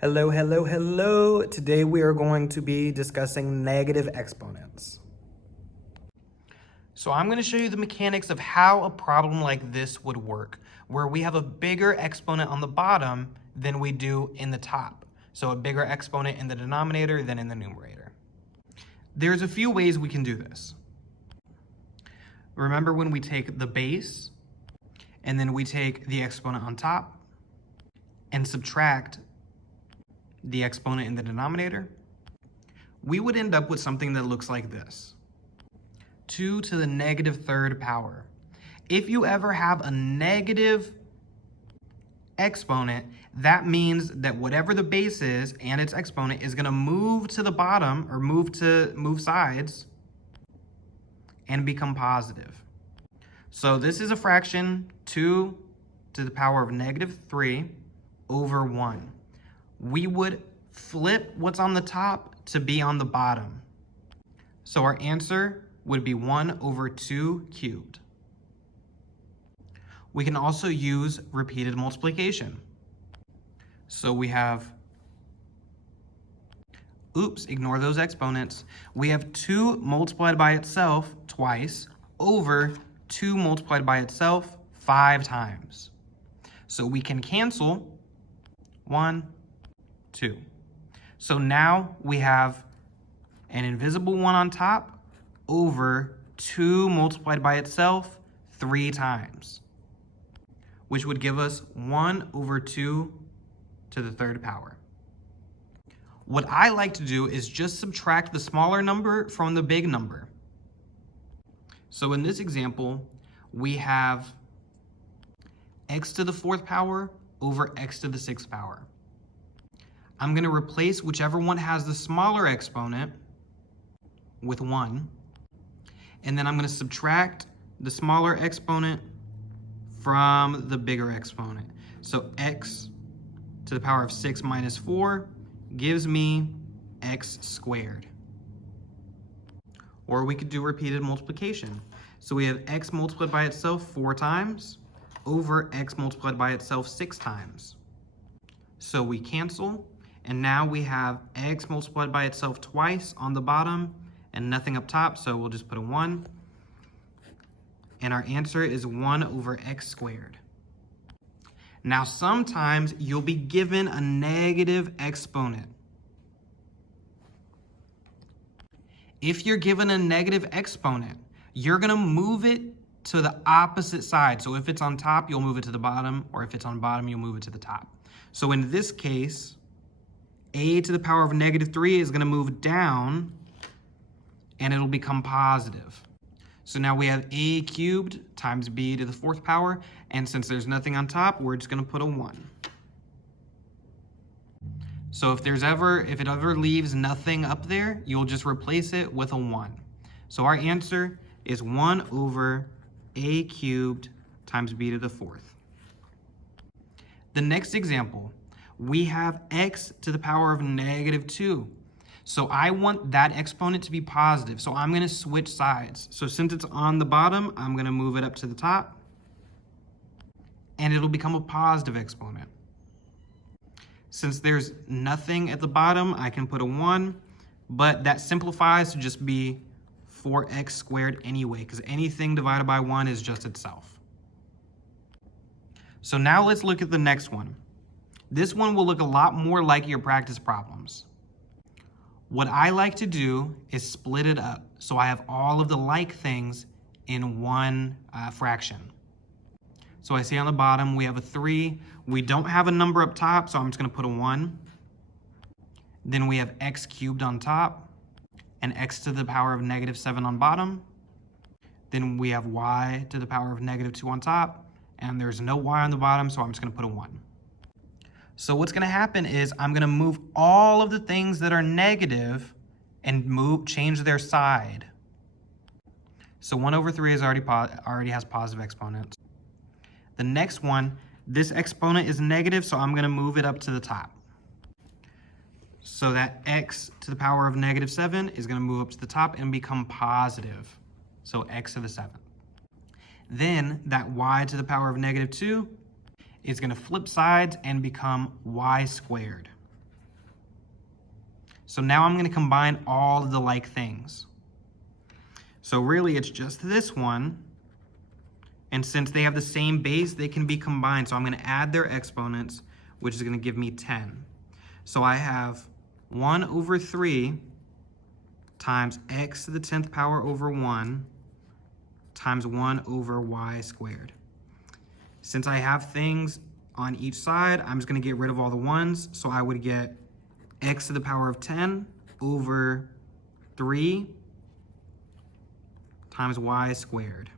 Hello, hello, hello. Today we are going to be discussing negative exponents. So I'm going to show you the mechanics of how a problem like this would work, where we have a bigger exponent on the bottom than we do in the top. So a bigger exponent in the denominator than in the numerator. There's a few ways we can do this. Remember when we take the base and then we take the exponent on top and subtract the exponent in the denominator, we would end up with something that looks like this. 2 to the negative third power. If you ever have a negative exponent, that means that whatever the base is and its exponent is going to move to the bottom or move sides and become positive. So this is a fraction 2 to the power of negative 3 over 1. We would flip what's on the top to be on the bottom. So our answer would be 1 over 2 cubed. We can also use repeated multiplication. So we have, ignore those exponents. We have 2 multiplied by itself twice over 2 multiplied by itself 5 times. So we can cancel 1, 2. So now we have an invisible 1 on top over 2 multiplied by itself 3 times, which would give us 1 over 2 to the third power. What I like to do is just subtract the smaller number from the big number. So in this example, we have x to the 4th power over x to the 6th power. I'm going to replace whichever one has the smaller exponent with 1. And then I'm going to subtract the smaller exponent from the bigger exponent. So x to the power of 6 minus 4 gives me x squared. Or we could do repeated multiplication. So we have x multiplied by itself 4 times over x multiplied by itself 6 times. So we cancel. And now we have x multiplied by itself twice on the bottom and nothing up top, so we'll just put a 1. And our answer is 1 over x squared. Now sometimes you'll be given a negative exponent. If you're given a negative exponent, you're going to move it to the opposite side. So if it's on top, you'll move it to the bottom, or if it's on bottom, you'll move it to the top. So in this case, a to the power of negative 3 is going to move down, and it'll become positive. So now we have a cubed times b to the 4th power, and since there's nothing on top, we're just going to put a 1. So if it ever leaves nothing up there, you'll just replace it with a 1. So our answer is 1 over a cubed times b to the 4th. The next example, we have x to the power of negative 2. So I want that exponent to be positive. So I'm going to switch sides. So since it's on the bottom, I'm going to move it up to the top. And it'll become a positive exponent. Since there's nothing at the bottom, I can put a 1. But that simplifies to just be 4x squared anyway, because anything divided by 1 is just itself. So now let's look at the next one. This one will look a lot more like your practice problems. What I like to do is split it up so I have all of the like things in one fraction. So I see on the bottom we have a 3. We don't have a number up top, so I'm just going to put a 1. Then we have x cubed on top and x to the power of negative 7 on bottom. Then we have y to the power of negative 2 on top, and there's no y on the bottom, so I'm just going to put a 1. So what's going to happen is I'm going to move all of the things that are negative and change their side. So 1 over 3 is already has positive exponents. The next one, this exponent is negative, so I'm going to move it up to the top. So that x to the power of negative 7 is going to move up to the top and become positive. So x to the 7th. Then that y to the power of negative 2 is going to flip sides and become y squared. So now I'm going to combine all of the like things. So really it's just this one. And since they have the same base, they can be combined. So I'm going to add their exponents, which is going to give me 10. So I have 1 over 3 times x to the 10th power over 1 times 1 over y squared. Since I have things on each side, I'm just going to get rid of all the ones. So I would get x to the power of 10 over 3 times y squared.